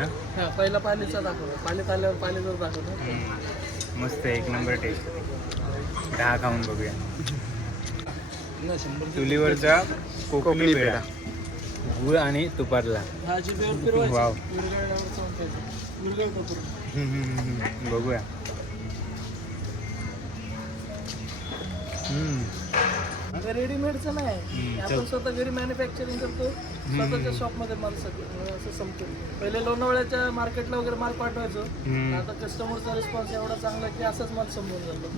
ना? हा पहिला पाणीचा दाखवतो, पाण्यात आल्यावर पाणीचाच दाखवतो. मस्त एक नंबर टेस्ट. 10 खाऊन बघूया. चुलीवरचा कोकणी पेढा, गुळ आणि तुपातला. वाव. बघूया. आता रेडीमेडचं नाही, आपण स्वतः घरी मॅन्युफॅक्चरिंग करतो, स्वतःच्या शॉपमध्ये माल सगळं असं संपतो. पहिले लोणावळ्याच्या मार्केटला वगैरे माल पाठवायचो, आता कस्टमरचा रिस्पॉन्स एवढा चांगला की असाच माल संपवून जातो.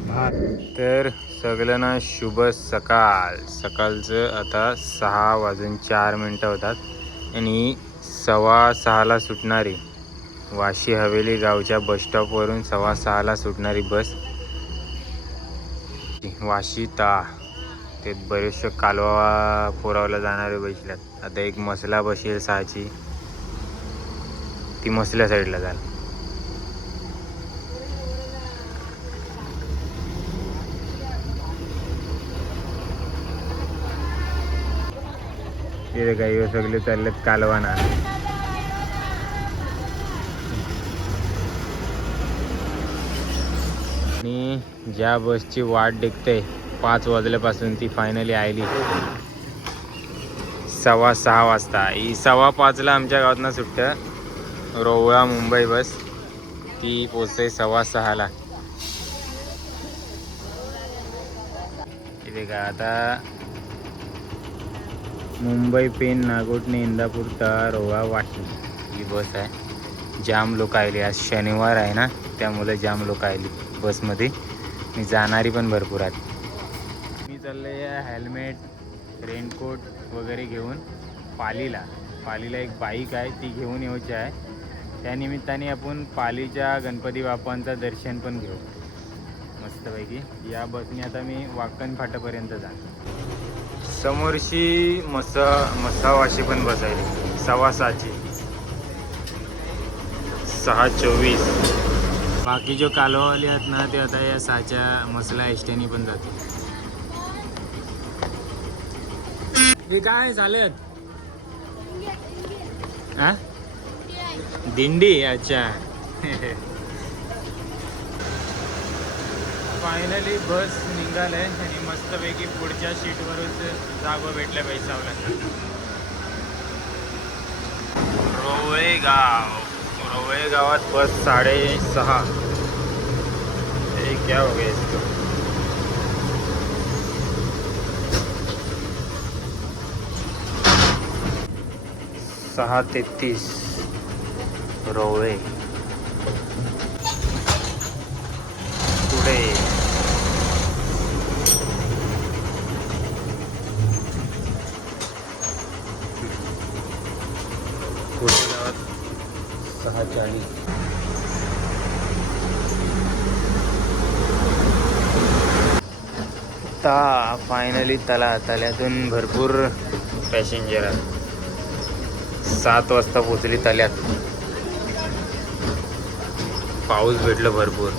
तर सगळ्यांना शुभ सकाळ. सकाळचं आता 6:04 होतात आणि 6:15ला सुटणारी वाशी हवेली गावच्या बसस्टॉपवरून 6:15ला सुटणारी बस वाशी ता ते बरेचसे कालवा पोरावला जाणारे बसल्यात. आता एक मसला बसेल 6ची, ती मसल्या साईडला जाईल. तिथे काही सगळे चाललेत कालवाना. आणि ज्या बसची वाट देखते 5 वाजल्यापासून ती फायनली आली 6:15 वाजता. ही 5:15ला आमच्या गावातनं सुटतं रोवळा मुंबई बस. ती पोचते 6:15ला. इथे का आता मुंबई पेन नागोठणे इंदापूर ता रोवळा वाशी ही बस आहे. जाम लोक आली, आज शनिवार आहे ना, त्यामुळे जाम लोक आली बसमध्ये. मी जाणारी पण भरपूर आहेत. मी चाललो आहे हेल्मेट रेनकोट वगैरे घेऊन पालीला एक बाईक आहे, ती घेऊन यायची आहे. त्यानिमित्ताने आपण पालीच्या गणपती बाप्पांचं दर्शन पण घेऊ मस्तपैकी. या बसने आता मी वाकण फाटापर्यंत जाणार. समोरशी मसावाशी पण बसायली 6:15ची 6:24. बाकी जो कालवाली आहेत ना, ते आता या 6च्या मसला एसट्यानी पण जाते. हे काय झालेत? हा दिंडी. अच्छा. फायनली बस निघालंय आणि मस्तपैकी पुढच्या सीटवरच जागा भेटल्या पैसावला. रोवळे गावात बस 6:30. क्या हो गया इसको? 6:33 रोवळे पुढे. पुढे गावात 6:40. फायनली तल्यातून भरपूर पॅसेंजर आहेत. 7 वाजता पोचली तल्यात. पाऊस भेटलं भरपूर.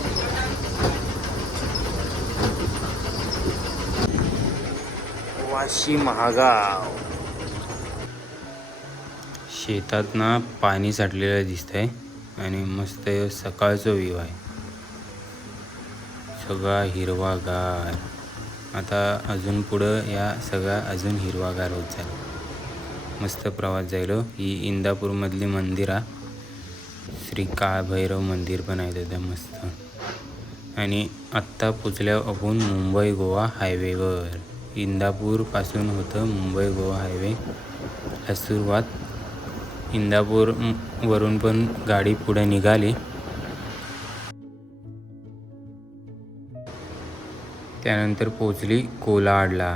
वाशी महागाव. शेतात ना पाणी साठलेलं दिसतंय आणि मस्त सकाळचं व्ह्यू आहे. सगळा हिरवागार. आता अजून पुढं या सगळा अजून हिरवागार होत जाईल. मस्त प्रवास जाईल. ही इंदापूरमधली मंदिर आहे. श्री काळभैरव मंदिर पण आहे तिथे मस्त. आणि आत्ता पोचल्यावर आपण मुंबई गोवा हायवेवर. इंदापूरपासून होतं मुंबई गोवा हायवे सुरुवात. इंदापूरवरून पण गाडी पुढे निघाली. त्यानंतर पोचली कोलाडला.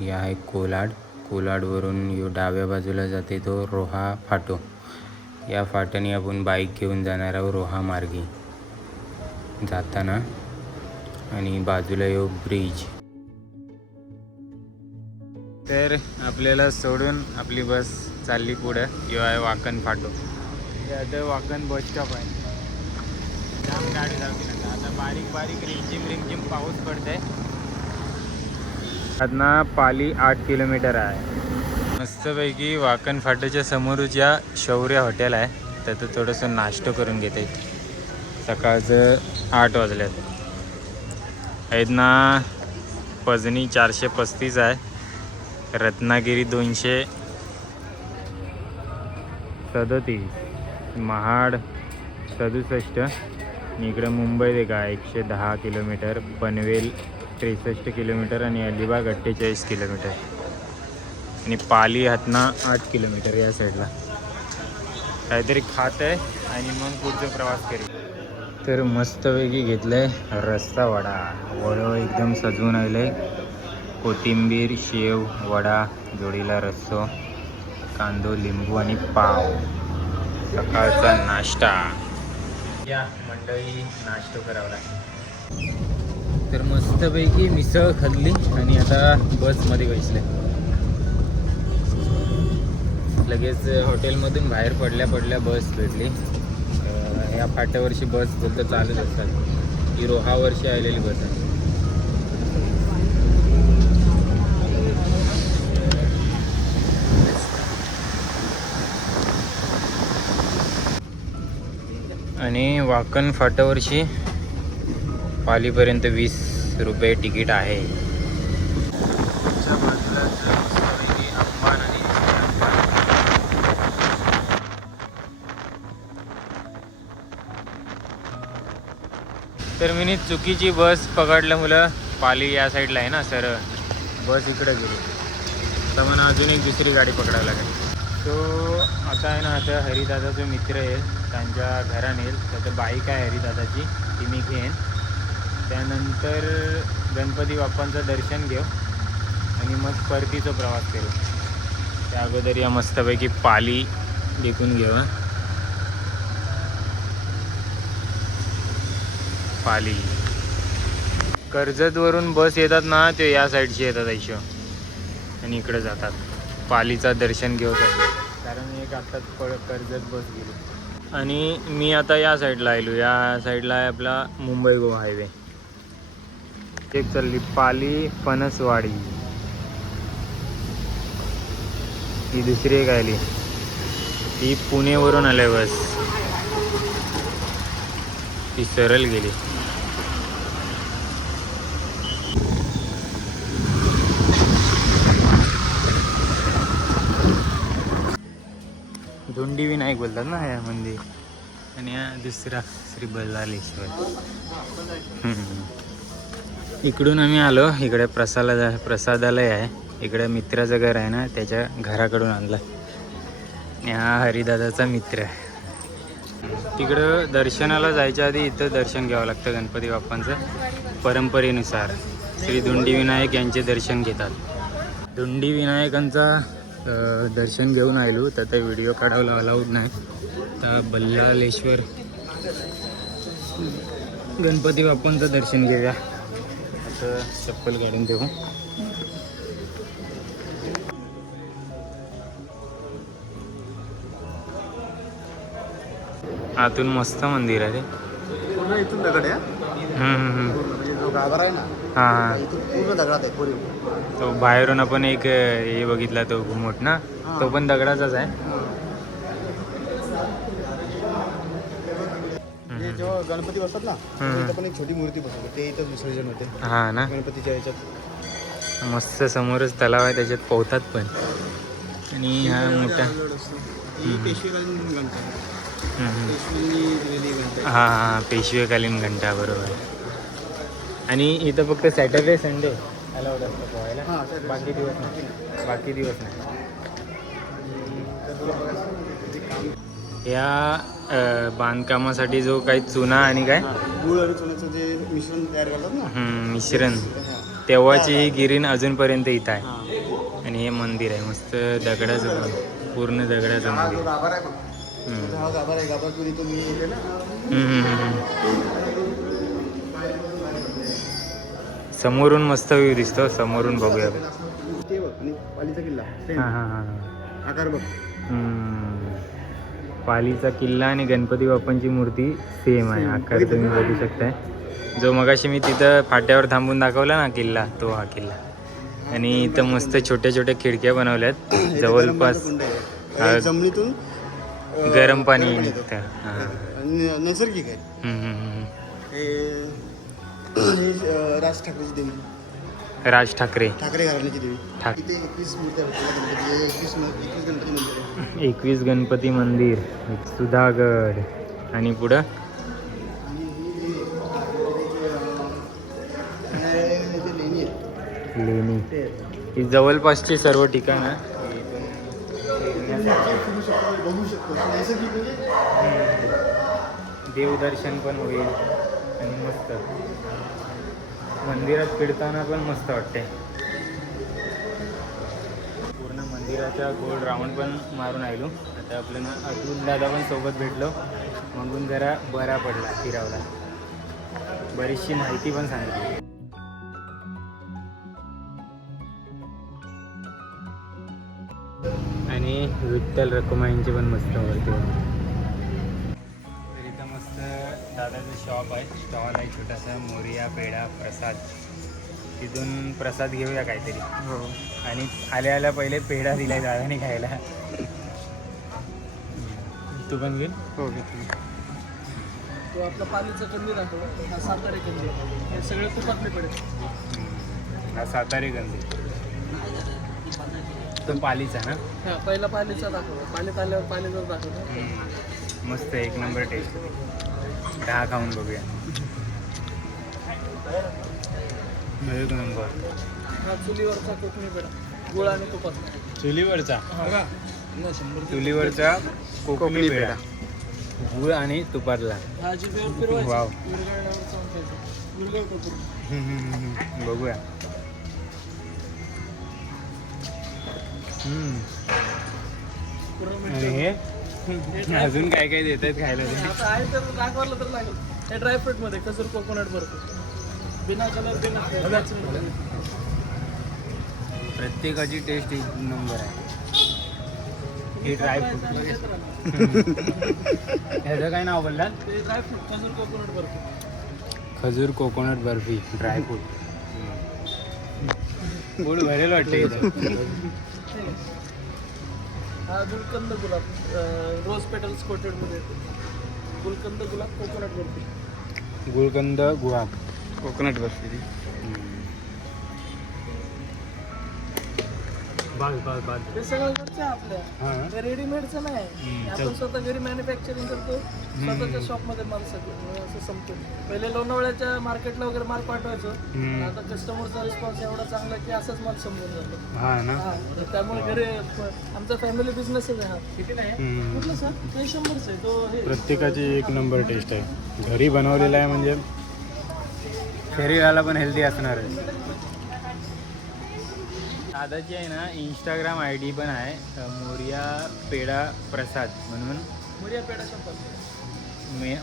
या आहे कोलाडवरून यो डाव्या बाजूला जाते तो रोहा फाटो. या फाट्याने आपण बाईक घेऊन जाणार आहोत रोहा मार्गी जाताना. आणि बाजूला यो ब्रिज. तर आपल्याला सोडून आपली बस चालली पुढं. यो आहे वाकण फाटो. आता वाकण बस स्टॉप आहे. जाम गाडी जाऊ नका. आता बारीक रिमझिम पाऊस पडतंय. आता पाली 8 किलोमीटर आहे. मस्तपैकी वाकण फाट्याच्या समोरच या शौर्य हॉटेल आहे. तर थोडंसं नाश्ता करून घेते. सकाळचं 8 वाजल्यात. आहेत ना पजनी 435 आहे, रत्नागिरी 237, महाड 67 आणि इकडं मुंबईत आहे का 110 किलोमीटर, पनवेल 63 किलोमीटर आणि अलिबाग 48 किलोमीटर आणि पाली हातना 8 किलोमीटर या साईडला. काहीतरी खात आहे आणि मग पुढचा प्रवास करेल. तर मस्तपैकी घेतलं आहे रस्सा वडा. वडं एकदम सजवून आलं आहे. कोथिंबीर, शेव, वडा, जोडीला रस्सो, कांदो, लिंबू आणि पाव. सकाळचा नाश्ता. या मंडळी नाश्ता करावा. तर मस्तपैकी मिसळ खाल्ली आणि आता बसमध्ये बसले. लगेच हॉटेलमधून बाहेर पडल्या बस भेटली. या फाट्यावरची बस बोलतं चालूच असतात. ही रोहा वर्षी आलेली बस आहे. आणि वाकण फाट्यावरची पालीपर्यंत 20 रुपये तिकीट आहे. तर मी चुकीची बस पकडल्यामुळं पाली या साईडला आहे ना सर, बस इकडे गेली. तर मला अजून एक दुसरी गाडी पकडावी लागेल. तो आता आहे ना, आता हरिदादाचा मित्र आहे, त्यांच्या घराने येईल. तर बाईक आहे हरिदादाची, ती मी घेईन. त्यानंतर गणपती बाप्पांचं दर्शन घेऊ आणि मग परतीचा प्रवास करू. त्या अगोदर या मस्तपैकी पाली देखून घेऊ. पाली कर्जतवरून बस येतात ना, ते या साईडची येतात ऐशो आणि इकडे जातात. पालीचा दर्शन घेऊतात कारण एक आत्ताच कर्जत बस गेली. आणि मी आता या साईडला आलो. या साईडला आहे आपला मुंबई गोवा हायवे. एक चालली पाली फणसवाडी. ही दुसरी एक आली, ही पुणेवरून आली बस, ती सरळ गेली. धोंडी विनायक बोलतात ना या मंदिर. आणि हा दुसरा श्री बल्लालेश्वर. इकडून आम्ही आलो. इकडे प्रसादालय आहे. इकडे मित्राचं घर आहे ना, त्याच्या घराकडून आणलं. आणि हा हरिदादाचा मित्र. तिकडं दर्शनाला जायच्या आधी इथं दर्शन घ्यावं लागतं गणपती बाप्पांचं. परंपरेनुसार श्री धोंडी विनायक यांचे दर्शन घेतात. धोंडी विनायकांचा दर्शन घेऊन आलो. तर ते व्हिडिओ काढायला अलाउड नाही. तर बल्लालेश्वर गणपती बाप्पांचं दर्शन घेऊया. आता चप्पल काढून ठेवू. आतून मस्त मंदिर आहे रे. इथून दगड आहे. गाभारा आहे ना, हां इथून पूर्ण दगडात आहे पूर्वी. तो बाहेरून आपण एक हे बघितला तो घुमट ना, तो पण दगडाचाच आहे. जेव्हा गणपती बसतात ना, इथं पण एक छोटी मूर्ती बसवते, ते इथं विसर्जन होते. हा ना, गणपतीच्या ह्याच्यात मस्त समोरच तलाव आहे, त्याच्यात पोहतात पण. आणि हा मोठा पेशवेकालीन घंटा. हा हा पेशवेकालीन घंटा, बरोबर. आणि इथं फक्त सॅटर्डे संडे अलाउड असतं पोहायला, बाकी दिवस नाही. या बांधकामासाठी जो काही चुना आणि काय गुळ आणि चुन्याचं जे मिश्रण तयार करतात ना, मिश्रण, तेव्हाची ही गिरीण अजूनपर्यंत इथं आहे. आणि हे मंदिर आहे मस्त दगडाचं, पूर्ण दगडाचं मंदिर. गाभारा आहे. हा गाभारा आहे. गाभारातून इथून मी येते ना. समोरून मस्त व्ह्यू दिसतो. समोरून बघूया. ते बघ, आणि पालीचा किल्ला हां हां हां आकार बघ. पालीचा किल्ला आणि गणपती बाप्पांची मूर्ती सेम आहे. आकार तुम्ही बघू शकताय. जो मगाशी मी तिथं फाट्यावर थांबून दाखवला ना किल्ला, तो हा किल्ला. आणि इथं मस्त छोट्या छोट्या खिडक्या बनवल्यात जवळपास. जमिनीतून गरम पाणी येतं. निघतं. हां. आणि नैसर्गिक आहे. हम्म. हे राज ठाकरेची देवी, राज ठाकरे ठाकरे घराण्याची देवी. ठाक- इथे 21 मूर्त्या भेटल्या गणपती, 21 गणपती मंदिर आहे. 21 गणपती मंदिर, सुधागड आणि पुढं आणि हे लेणी आहे. लेणी. ही जवळपासची सर्व ठिकाणं फिरू शकतो, बघू शकतो. नैसर्गिक म्हणजे देवदर्शन पण होईल आणि मस्त मंदिरात फिरताना पण मस्त वाटते. पूर्ण मंदिराचा गोल राऊंड पण मारून आलो. आता आपल्याला अतुल दादा पण सोबत भेटलो, मगून जरा बरा पडला फिरावला, बरीचशी माहिती पण सांगितली. आणि विठ्ठल रखुमाईंची पण मस्त वरती. तर इथं मस्त दादाचं शॉप आहे, स्टॉल आहे छोटासा, मोरिया पेढा प्रसाद. तिथून प्रसाद घेऊया काहीतरी. आणि आल्या आल्या पहिले पेढा दिलाय दादाने खायला. तू पण घे. हो तो आपला पालीचा कंदी दाखव, हा सातारे कंदी, हे सगळे तुपातले पडेल. हा सातारे गंदी, तो पालीचा ना. हा पहिला पालीचा दाखव, पालीत आल्यावर पालीचाच दाखव. मस्त एक नंबर टेस्ट होती. 10 खाऊन बघूया. एक नंबर. हा चुलीवरचा कोकणी पेढा, गुळ आणि तुपातला. चुलीवरचा हा. चुलीवरचा कोकणी पेढा, गुळ आणि तुपातला. हा जिभेवर फिरवायचा, वाव. विरघळल्यावर चावून खायचं. विरघळतो पूर्ण. बघूया. पूर्ण आणि मिळतं. हे अजून काय काय देतात खायला ते. आता आहे तर दाखवलं तर लागेल. हे ड्रायफ्रूट मध्ये खजूर कोकोनट भरतो, बिना कलर बिना प्रत्येकाची टेस्ट एक नंबर आहे. हे ड्रायफ्रूट ह्याचं काय नाव बोललात? ते ड्रायफ्रूट खजूर कोकोनट भरतो. खजूर कोकोनट बर्फी ड्रायफ्रूट. गोड भरेल वाटते इथं. हा गुलकंद गुलाब, रोज पेटल्स कोटेड मध्ये येतो. गुलकंद गुलाब कोकोनट बर्फी. गुलकंद गुलाब कोकोनट बर्फी. बाग. हे सगळं घरचं आहे आपल्या, हां. ते रेडीमेडचं नाही. हे आपण स्वतः घरी मॅन्युफॅक्चरिंग करतो, स्वतःच्या शॉपमध्ये माल सगळं असं संपतो. पहिले लोणावळ्याच्या मार्केटला वगैरे माल पाठवायचो, पण आता कस्टमरचा रिस्पॉन्स एवढा चांगला की असंच माल संपून जातो. हा ना. हा, तर त्यामुळे घरी आमचा फॅमिली बिझनेसच आहे हा. किती नाही कुठलं सर? ते 100च आहे तो. हे प्रत्येकाची एक नंबर टेस्ट आहे. घरी बनवलेला आहे म्हणजे शरीराला पण हेल्दी असणार आहे. दादाची आहे ना इंस्टाग्राम ID पण आहे, मोरिया पेढा प्रसाद म्हणून. Moriya Pedha shop.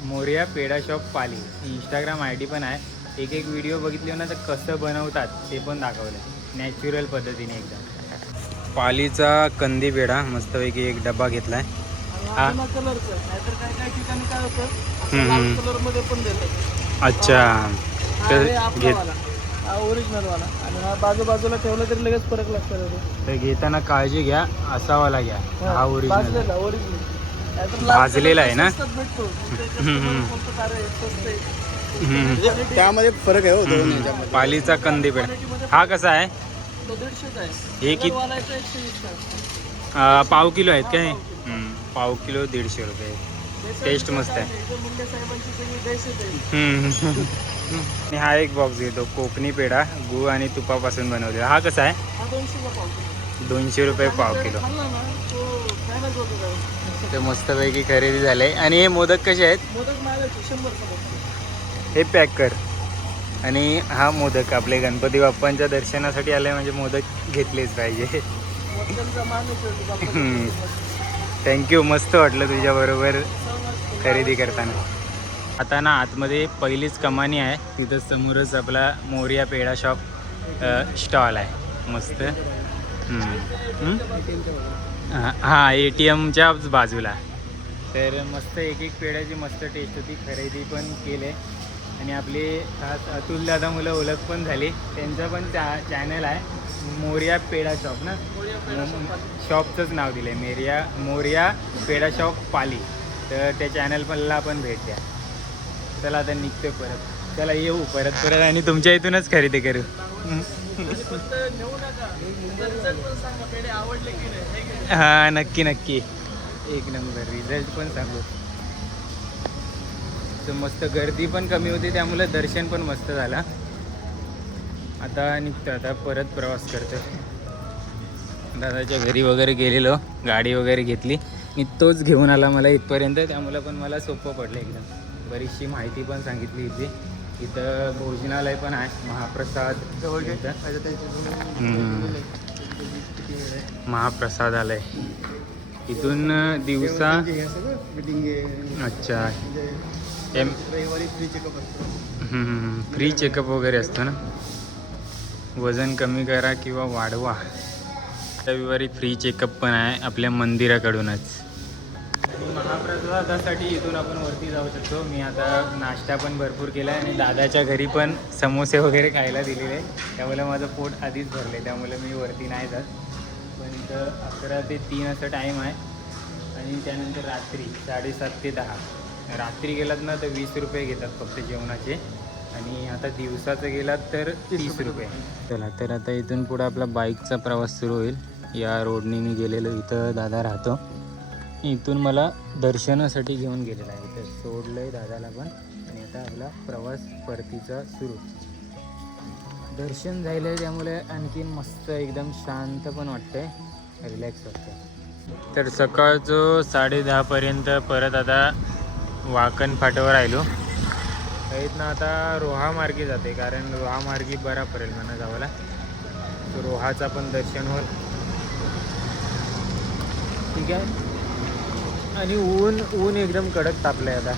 Moriya Pedha shop Pali Instagram ID पण आहे. एक व्हिडिओ बघितले ना तर कसं बनवतात ते पण दाखवलं नॅचरल पद्धतीने एकदम. पालीचा कंदी पेढा मस्तपैकी एक डबा घेतलाय. हा कलरचं, नाहीतर काय काय ठिकाणी काय होतं, लाल कलर मध्ये पण देतात. अच्छा. हा तर हे आपला वाला, हा ओरिजिनल वाला. आणि हा बाजूला ठेवला तरी लगेच फरक लागतो. तर घेताना काळजी घ्या, असा वाला घ्या. हा ओरिजिनल भाजलेला ओरिजिनल. भाजलेला आहे ना? भेटतो. ते customer बोलतात, "अरे, स्वस्त आहे." म्हणजे त्यामध्ये फरक आहे हो दोन ह्याच्यामध्ये. पालीचा कंदी पेढा हा कसा आहे? तो 150 आहे. हे किती? वाला आहे तो 120 आहे. पाव किलो आहेत काय? पाव किलो 150 रुपये. टेस्ट मस्त आहे. इथं मुंडे साहेबांची सगळी dehshat आहे. आणि हा एक बॉक्स घेतो कोकणी पेढा गूळ आणि तुपापासून बनवलेला. हा कसा आहे? हा 200 ला पाव किलो. 200 रुपये पाव किलो. खाल्ला ना तो फॅनच होतो काय. ते मस्तपैकी खरेदी झाले. आणि हे मोदक कसे आहेत? मोदक मागायचे 100चा बॉक्स. हे पॅक कर. आणि हा मोदक आपले गणपती बाप्पांच्या दर्शनासाठी आले म्हणजे मोदक घेतलेच पाहिजे. मोदकांचा मानच आहे बाप्पा. थँक्यू. मस्त वाटलं तुझ्याबरोबर खरेदी करताना. आता ना आतमध्ये पहिलीच कमानी आहे, तिथं समोरच आपला मोरिया पेढा शॉप स्टॉल आहे मस्त. हां ATMच्या बाजूला. तर मस्त एक पेढ्याची मस्त टेस्ट होती. खरेदी पण केले आणि आपले खास अतुल दादा मुलं ओळख पण झाली. त्यांचा पण चॅनल आहे मोरिया पेढा शॉप ना, शॉपचंच नाव दिलं आहे मोरिया पेढा शॉप पाली. तर त्या चॅनल पणला पण भेट द्या. चला आता निघतो परत. चला येऊ परत आणि तुमच्या इथूनच खरेदी करू. फक्त नेऊ नका, रिझल्ट पण सांगा पेढे आवडले की नाही, है की नाही? हा नक्की एक नंबर रिझल्ट पण सांगू. तर मस्त गर्दी पण कमी होती त्यामुळे दर्शन पण मस्त झाला. आता निघतो, आता परत प्रवास करतो. दादाच्या घरी वगैरे गेलेलो, गाडी वगैरे घेतली आणि तोच घेऊन आला मला इथपर्यंत. त्यामुळे पण मला सोपं पडलं एकदम. बरीचशी माहिती पण सांगितली इथे. इथं भोजनालय पण आहे, महाप्रसाद महाप्रसादालय. इथून दिवसा अच्छा रविवारी फ्री चेकअप असतो. फ्री चेकअप वगैरे असतं ना. वजन कमी करा किंवा वाढवा. रविवारी फ्री चेकअप पण आहे आपल्या मंदिराकडूनच. आणि महाप्रसादासाठी इथून आपण वरती जाऊ शकतो. मी आता नाश्ता पण भरपूर केला आहे आणि दादाच्या घरी पण समोसे वगैरे खायला दिलेले आहे. त्यामुळे माझं पोट आधीच भरले, त्यामुळे मी वरती नाही जात. पण इथं 11 ते 3 असं टाईम आहे. आणि त्यानंतर रात्री 7:30 ते 10. रात्री गेलात ना तर 20 रुपये घेतात फक्त जेवणाचे. आणि आता दिवसाचं गेलात तर 30 रुपये. चला तर आता इथून पुढं आपला बाईकचा प्रवास सुरू होईल. या रोडने मी गेलेलो, इथं दादा राहतो. इथून मला दर्शनासाठी घेऊन गेलेला आहे. इथं सोडलं आहे दादाला पण. आणि आता आपला प्रवास परतीचा सुरू. दर्शन झालं आहे त्यामुळे आणखीन मस्त एकदम शांत पण वाटतंय, रिलॅक्स वाटतं. तर सकाळचं 10:30पर्यंत परत आता वाकण फाट्यावर राहिलो. इथनं आता रोहा मार्गी जाते, कारण रोहा मार्गी बरा पडेल मला जावाला. तो रोहाचा पण दर्शन होईल. ठीक आहे. आणि ऊन एकदम कडक तापलं आहे आता.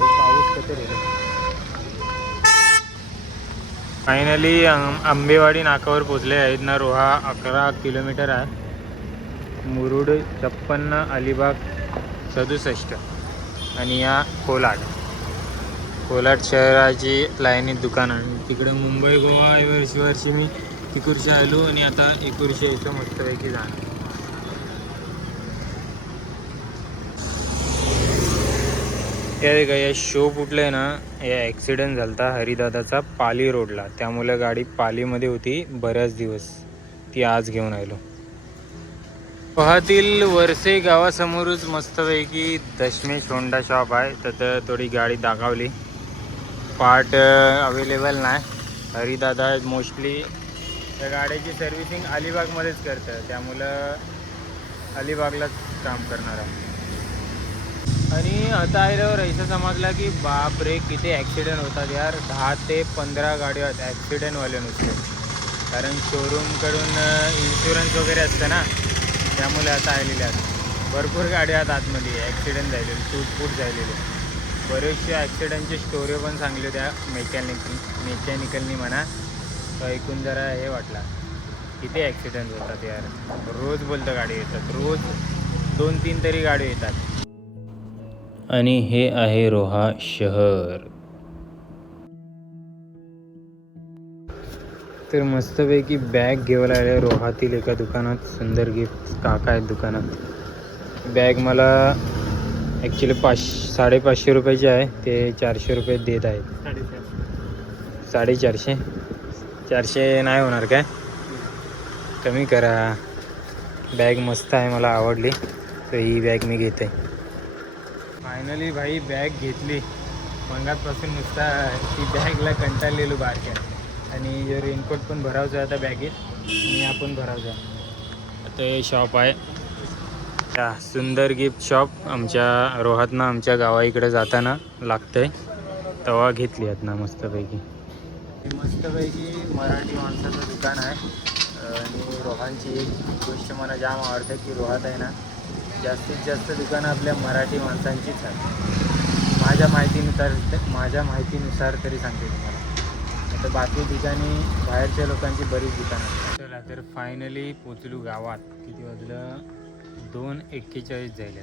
पाऊस कसं रेल. फायनली आंबेवाडी नाकावर पोचले आहेत ना. रोहा 11 किलोमीटर आहे. मुरुड 56, अलिबाग 67 आणि या कोलाड शहराची लाईनीत दुकान आहे. तिकडं मुंबई गोवा वर्षी मी तिकुर्शी आलो आणि आता इकुर्शी यायचं मस्तपैकी जाणार. या शो कुठलं आहे ना, या ॲक्सिडेंट झाला होता हरिदादाचा पाली रोडला. त्यामुळे गाडी पालीमध्ये होती बऱ्याच दिवस. ती आज घेऊन आलो. रोहातील वरसे गावासमोरच मस्तपैकी दशमेश होंडा शॉप आहे. तर थोडी गाडी दाखवली. पार्ट अवेलेबल नाही. हरिदादा मोस्टली त्या गाड्याची सर्व्हिसिंग अलिबागमध्येच करतं, त्यामुळं अलिबागलाच काम करणार आहे. आणि आता आल्यावर असं समजलं की बापरे किती ॲक्सिडेंट होतात यार. 10 ते 15 गाड्या आहेत ॲक्सिडेंटवाले नुसते. कारण शोरूमकडून इन्शुरन्स वगैरे असतं ना, त्यामुळे आता आलेले आहेत. भरपूर गाड्या आहेत आतमध्ये ॲक्सिडेंट झालेले, फूट झालेले. बरेचसे ॲक्सिडेंटचे स्टोरी पण सांगले होत्या मेकॅनिकलनी म्हणा. ऐकून जरा हे वाटला, किती ॲक्सिडेंट होतात यार. रोज बोलतं गाडी येतात, रोज 2-3 तरी गाडी येतात. आणि हे आहे रोहा शहर. तर मस्तपैकी बॅग घेऊन आले रोहातील एका दुकानात. सुंदर गिफ्ट काका आहेत दुकानात. बॅग मला ॲक्च्युली 550 रुपयाची आहे, ते 400 रुपये देत आहेत. 450. 400 नाही होणार काय? कमी करा. बॅग मस्त आहे, मला आवडली, तर ही बॅग मी घेते. फायनली भाई बॅग घेतली. मंगातपासून नुसता ती बॅगला कंटाळलेलो बारक्या. आणि जो रेनकोट पण भरावचा आता बॅगेत आणि आपण भरावचा. आता हे शॉप आहे सुंदर गिफ्ट शॉप. आमच्या रोहातनं आमच्या गावाइकडे जाताना लागतंय, तेव्हा घेतली आहेत ना मस्तपैकी. मराठी माणसाचं दुकान आहे. आणि रोहांची एक गोष्ट मला जाम आवडते की रोहात आहे ना, जास्तीत जास्त दुकानं आपल्या मराठी माणसांचीच आहेत. माझ्या माहितीनुसार तरी सांगते तुम्हाला. आता बाकी ठिकाणी बाहेरच्या लोकांची बरीच दुकानं आहेत. चला तर फायनली पोचलो गावात. किती वाजलं? 2:41 झाले.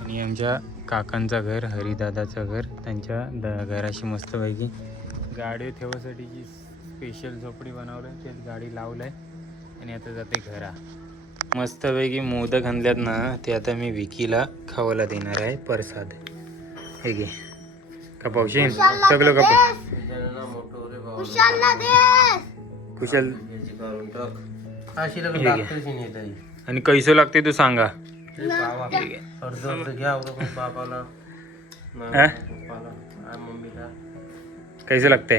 आणि आमच्या काकांचं घर, हरिदादाचं घर, त्यांच्या घराशी मस्तपैकी गाडी ठेवासाठी जी स्पेशल झोपडी बनवलं आहे त्यात गाडी लावलं आहे आणि आता जाते घरा. मस्तपैकी मोदक आणल्यात ना ते आता मी विकीला खावायला देणार आहे प्रसाद. हे घे कपावशीन सगळं कपाव कुशल आणि कैसं लागते तू सांगा. कैसे लागते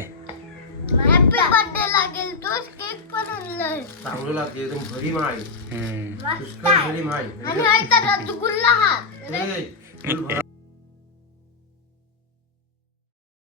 हॅपी बर्थडे लागेल तो केक पण आणलाय चांगलं लागते एकदम घरी माळी मस्त पुष्कळ आहे. घरी माळी आणि हा इथं रसगुल्ला हा